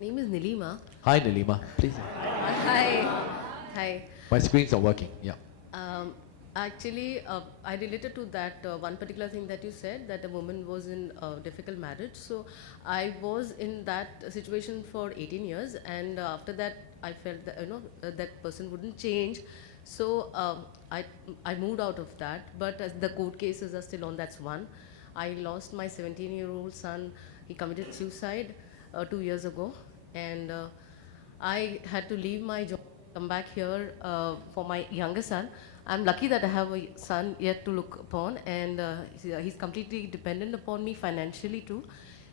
Name is Nilima. Hi, Nilima. Please. Hi. Hi. My screen's not working. Yeah. Um, actually, I related to that one particular thing that you said, that a woman was in a difficult marriage. So I was in that situation for 18 years, and after that, I felt that that person wouldn't change. So I moved out of that. But as the court cases are still on. That's one. I lost my 17-year-old son. He committed suicide 2 years ago, and I had to leave my job, come back here for my younger son. I'm lucky that I have a son yet to look upon, and he's completely dependent upon me financially too.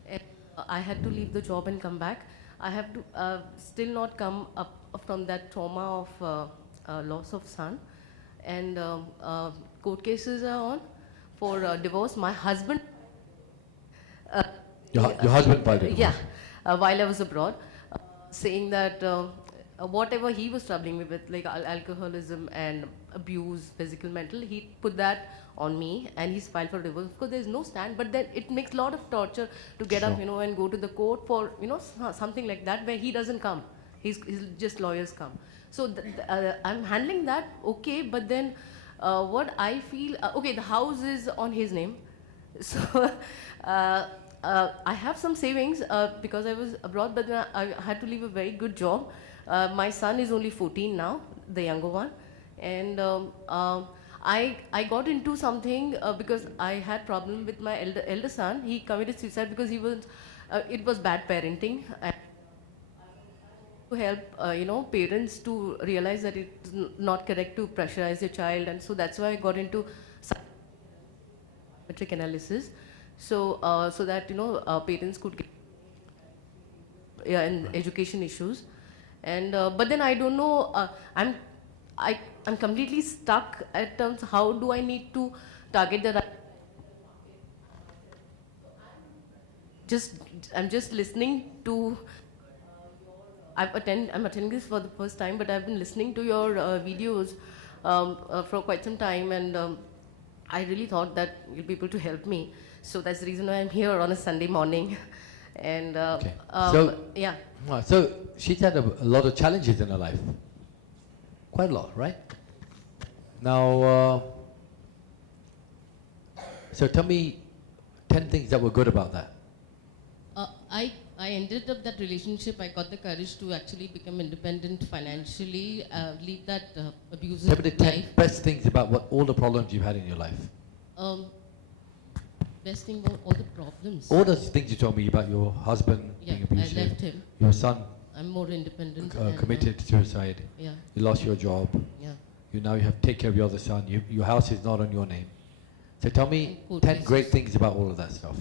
And I had to leave the job and come back. I have to still not come up from that trauma of loss of son, and court cases are on for divorce. My husband. Your husband filed it. Yeah, while I was abroad, saying that whatever he was troubling me with, like alcoholism and abuse, physical, mental, he put that on me, and he's filed for divorce. Of course, there's no stand, but then it makes a lot of torture to get up, and go to the court for, something like that, where he doesn't come. He's just lawyers come. So I'm handling that, okay, but then what I feel, okay, the house is on his name. So I have some savings because I was abroad, but then I had to leave a very good job. My son is only 14 now, the younger one, and I got into something because I had problem with my elder son. He committed suicide because it was bad parenting. And to help parents to realize that it's not correct to pressurize your child, and so that's why I got into psychometric analysis, so that parents could get and education issues, and but then I don't know. I'm completely stuck at terms. How do I need to target the right? I'm just listening to. I'm attending this for the first time, but I've been listening to your videos for quite some time, and I really thought that you'll be able to help me. So that's the reason why I'm here on a Sunday morning. And Okay. yeah. So she's had a lot of challenges in her life. Quite a lot, right? Now, so tell me 10 things that were good about that. I ended up that relationship. I got the courage to actually become independent financially, leave that abusive Tell me the 10 life. best things about all the problems you've had in your life. Best thing about all the problems. All those things you told me about your husband being abusive, I left him. your son I'm more independent. committed suicide, Yeah. you lost your job, Yeah. you now you have to take care of your other son, your house is not on your name. So tell me And court 10 cases. great things about all of that stuff.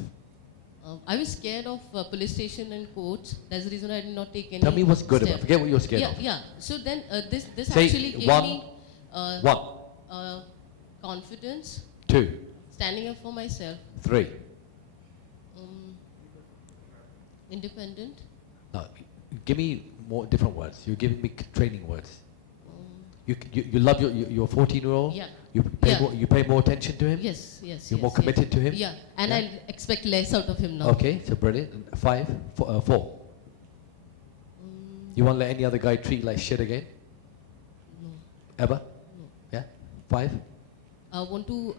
I was scared of police station and courts. That's the reason I did not take any. Tell me what's good step. about it. Forget what you're scared Yeah, of. yeah. So then this Say actually gave one, me one, confidence, 2, standing up for myself, 3. independent. No, give me more different words. You're giving me training words. You love your 14-year-old? Yeah. You pay more attention to him? Yes, yes. You're yes, more committed to him? Yeah, and Yeah. I expect less out of him now. Okay, so brilliant. And 4. You won't let any other guy treat you like shit again? No. Ever? No. Yeah? 5? I want to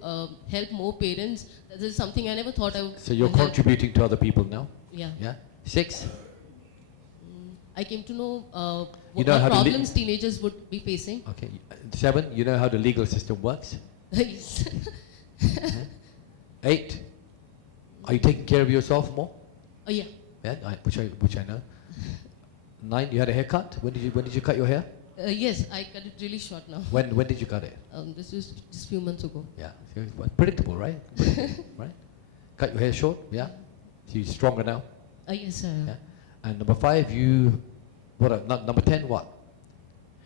help more parents. This is something I never thought I would. So you're help. contributing to other people now? Yeah. Yeah? 6? I came to know You what know how to problems teenagers would be facing. Okay. 7, you know how the legal system works? Yes. 8, are you taking care of yourself more? Oh yeah. Yeah, which I know. 9, you had a haircut? When did you cut your hair? Yes, I cut it really short now. When did you cut it? This was just a few months ago. Yeah, so it's predictable, right? Predictable, right? Cut your hair short, yeah? So you're stronger now? Yes, sir. Yeah. And number 5, number 10, what?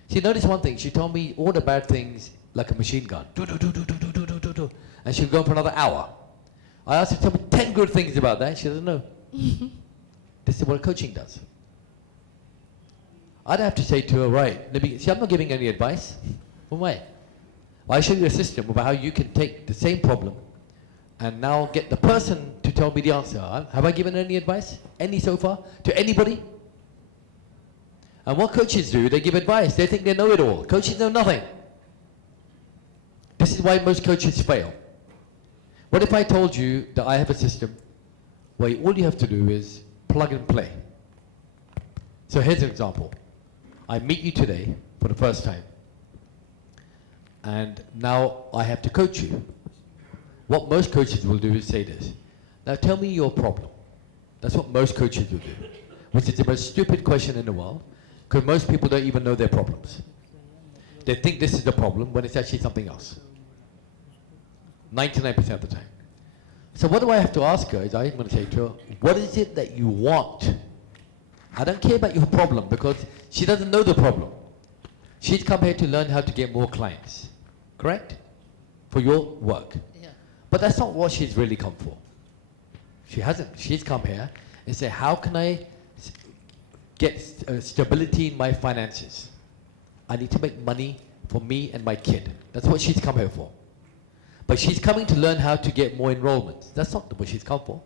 See, notice one thing. She told me all the bad things like a machine gun. Do. And she'll go for another hour. I asked her to tell me 10 good things about that. She doesn't know. This is what coaching does. I'd have to say to her, right, see, I'm not giving any advice. One way. I show you a system about how you can take the same problem and now get the person to tell me the answer. Have I given any advice? Any so far? To anybody? And what coaches do, they give advice. They think they know it all. Coaches know nothing. This is why most coaches fail. What if I told you that I have a system where all you have to do is plug and play? So here's an example. I meet you today for the first time, and now I have to coach you. What most coaches will do is say this. Now tell me your problem. That's what most coaches will do, which is the most stupid question in the world, because most people don't even know their problems. They think this is the problem when it's actually something else. 99% of the time. So what do I have to ask her is I'm going to say to her, what is it that you want? I don't care about your problem because she doesn't know the problem. She's come here to learn how to get more clients, correct? For your work. Yeah. But that's not what she's really come for. She hasn't. She's come here and say, how can I get stability in my finances? I need to make money for me and my kid. That's what she's come here for. But she's coming to learn how to get more enrollments. That's not what she's come for.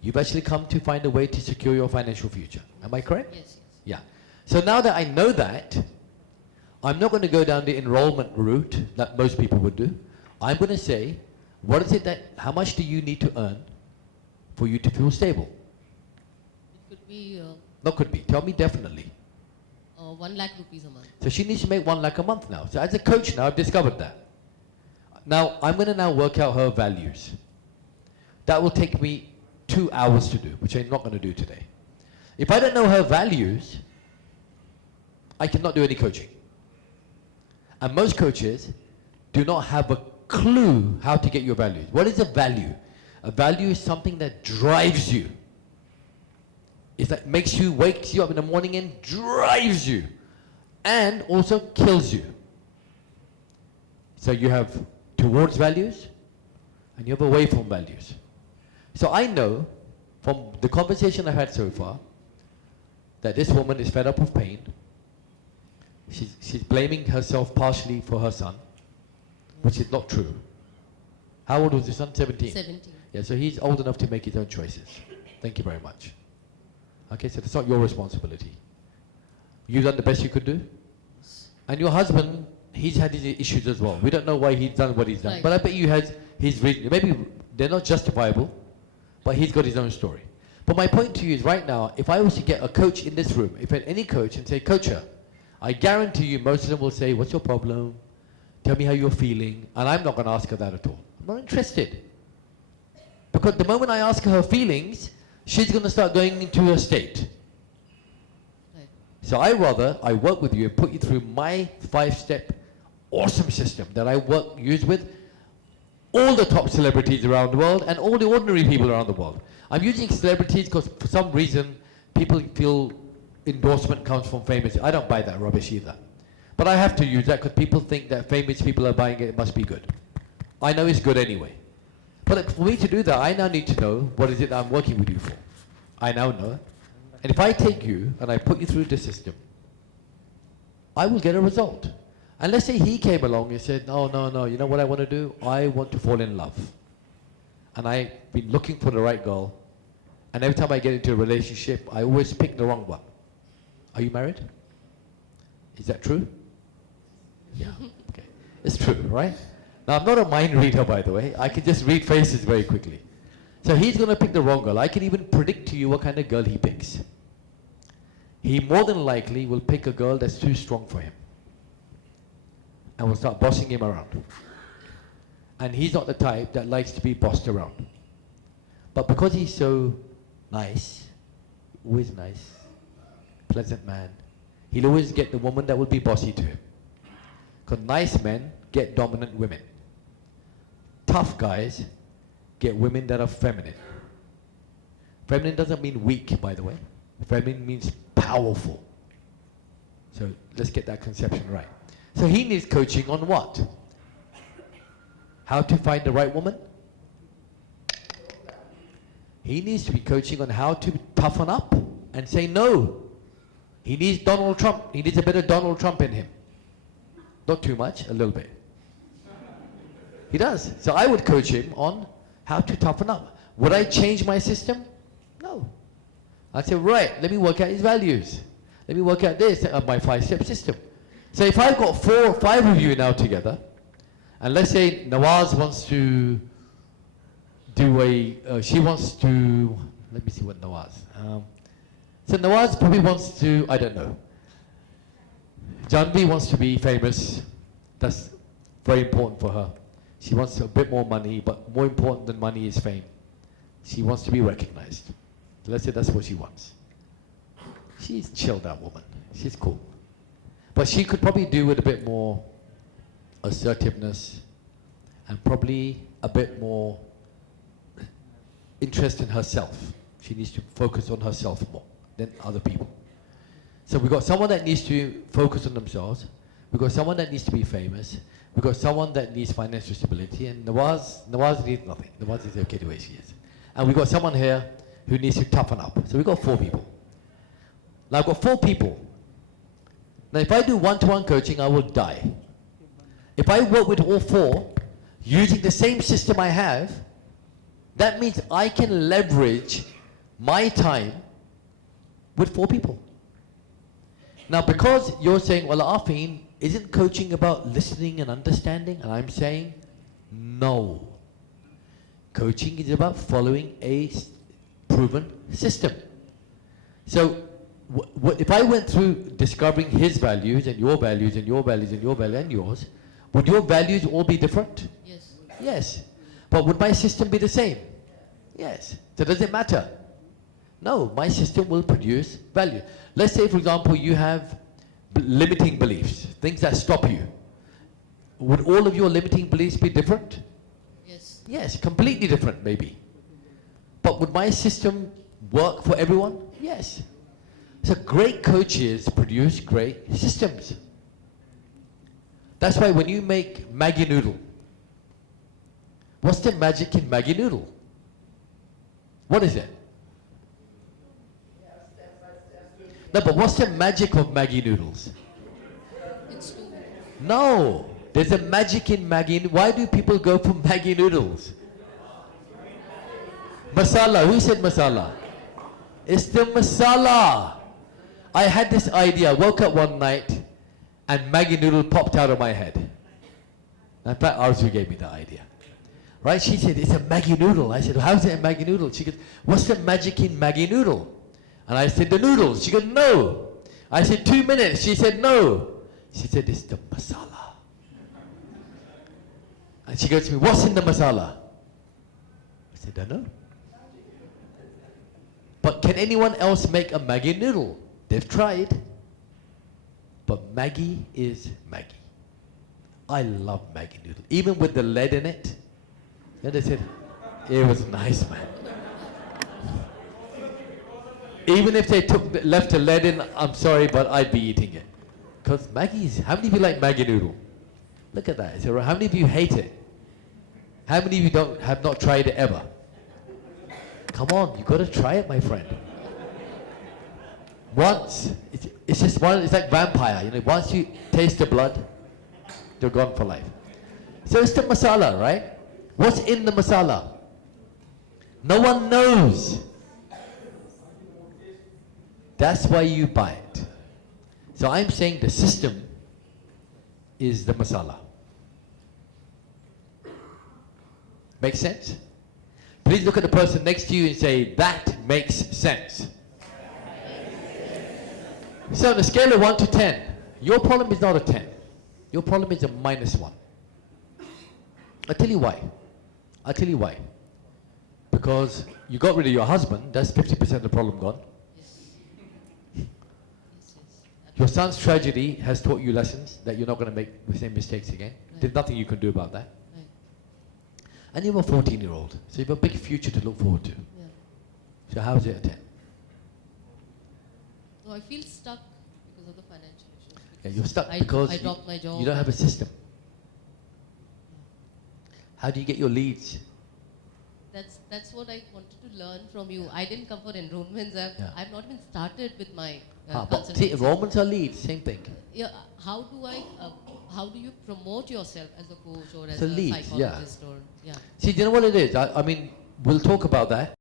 You've actually come to find a way to secure your financial future. Am I correct? Yes, yes. Yeah. So now that I know that, I'm not going to go down the enrollment route that most people would do. I'm going to say, what is it that, how much do you need to earn for you to feel stable? It could be Not could be. Tell me definitely. 1 lakh rupees a month. So she needs to make 1 lakh a month now. So as a coach now, I've discovered that. Now, I'm going to now work out her values. That will take me 2 hours to do, which I'm not going to do today. If I don't know her values, I cannot do any coaching. And most coaches do not have a clue how to get your values. What is a value? A value is something that drives you. It's that makes you, wakes you up in the morning and drives you. And also kills you. So you have towards values and you have away from values. So I know from the conversation I've had so far that this woman is fed up with pain. She's blaming herself partially for her son, which is not true. How old was your son? 17? 17. Yeah, so he's old enough to make his own choices. Thank you very much. Okay, so that's not your responsibility. You've done the best you could do. And your husband, he's had his issues as well. We don't know why he's done what he's done. Right. But I bet you has his reason. Maybe they're not justifiable, but he's got his own story. But my point to you is right now, if I was to get a coach in this room, if I had any coach and say, coach her, I guarantee you most of them will say, what's your problem? Tell me how you're feeling. And I'm not going to ask her that at all. I'm not interested. Because the moment I ask her feelings, she's going to start going into a state. Right. So I work with you and put you through my 5-step awesome system that I use with all the top celebrities around the world and all the ordinary people around the world. I'm using celebrities because for some reason people feel endorsement comes from famous. I don't buy that rubbish either. But I have to use that because people think that famous people are buying it, it must be good. I know it's good anyway. But for me to do that, I now need to know what is it that I'm working with you for. I now know. And if I take you and I put you through the system, I will get a result. And let's say he came along and said, no, you know what I want to do? I want to fall in love. And I've been looking for the right girl. And every time I get into a relationship, I always pick the wrong one. Are you married? Is that true? Yeah, okay. It's true, right? Now, I'm not a mind reader, by the way. I can just read faces very quickly. So he's going to pick the wrong girl. I can even predict to you what kind of girl he picks. He more than likely will pick a girl that's too strong for him. And will start bossing him around. And he's not the type that likes to be bossed around. But because he's so nice, always nice, pleasant man, he'll always get the woman that will be bossy to him. Because nice men get dominant women. Tough guys get women that are feminine. Feminine doesn't mean weak, by the way. Feminine means powerful. So let's get that conception right. So he needs coaching on what? How to find the right woman? He needs to be coaching on how to toughen up and say no. He needs Donald Trump. He needs a bit of Donald Trump in him. Not too much, a little bit. He does. So I would coach him on how to toughen up. Would I change my system? No. I'd say, right, let me work out his values. Let me work out this, my 5-step system. So if I've got 4 or 5 of you now together, and let's say Nawaz wants to do she wants to, let me see what Nawaz. So Nawaz probably wants to, I don't know. Janvi wants to be famous. That's very important for her. She wants a bit more money, but more important than money is fame. She wants to be recognized. So let's say that's what she wants. She's chilled out woman. She's cool. But she could probably do with a bit more assertiveness and probably a bit more interest in herself. She needs to focus on herself more than other people. So we've got someone that needs to focus on themselves. We've got someone that needs to be famous. We've got someone that needs financial stability. And Nawaz needs nothing. Nawaz is okay the way she is. And we've got someone here who needs to toughen up. So we've got 4 people. Now I've got 4 people. Now if I do one-to-one coaching, I will die. If I work with all 4, using the same system I have, that means I can leverage my time with 4 people. Now because you're saying, well, Arfeen, isn't coaching about listening and understanding? And I'm saying, no. Coaching is about following a proven system. So if I went through discovering his values and your values and your values and your values and yours, would your values all be different? Yes. Yes. But would my system be the same? Yes. So does it matter? No, my system will produce value. Let's say, for example, you have limiting beliefs, things that stop you. Would all of your limiting beliefs be different? Yes. Yes, completely different maybe. But would my system work for everyone? Yes. So great coaches produce great systems. That's why when you make Maggi noodle, what's the magic in Maggi noodle? What is it? No, but what's the magic of Maggi noodles? It's too. No, there's a magic in Maggi. Why do people go for Maggi noodles? Masala. Who said masala? It's the masala. I had this idea. I woke up one night and Maggi noodle popped out of my head. In fact, Arzu gave me the idea. Right? She said, it's a Maggi noodle. I said, how's it a Maggi noodle? She goes, what's the magic in Maggi noodle? And I said, the noodles. She goes, no. I said, 2 minutes. She said, no. She said, it's the masala. And she goes to me, what's in the masala? I said, I don't know. But can anyone else make a Maggi noodle? They've tried. But Maggi is Maggi. I love Maggi noodle. Even with the lead in it. And they said, it was nice, man. Even if they left the lead in, I'm sorry, but I'd be eating it. Because Maggi is, how many of you like Maggi noodle? Look at that. So how many of you hate it? How many of you have not tried it ever? Come on, you've got to try it, my friend. Once, it's just one, it's like vampire, you know, once you taste the blood, you're gone for life. So it's the masala, right? What's in the masala? No one knows. That's why you buy it. So I'm saying the system is the masala. Make sense? Please look at the person next to you and say, that makes sense. So on a scale of 1 to 10, your problem is not a 10. Your problem is a -1. I'll tell you why. I'll tell you why. Because you got rid of your husband, that's 50% of the problem gone. Your son's tragedy has taught you lessons that you're not going to make the same mistakes again. Right. There's nothing you can do about that. Right. And you have a 14-year-old, so you have a big future to look forward to. Yeah. So how is it a 10? So I feel stuck because of the financial issues. Yeah, you're stuck I because dropped my job. you don't have a system. How do you get your leads? That's what I wanted to learn from you. I didn't come for enrollments. I've not even started with my But see, enrollments are leads, same thing. Yeah, how do you promote yourself as a coach or as So a leads, psychologist or yeah? See, do you know what it is? I mean, we'll talk about that.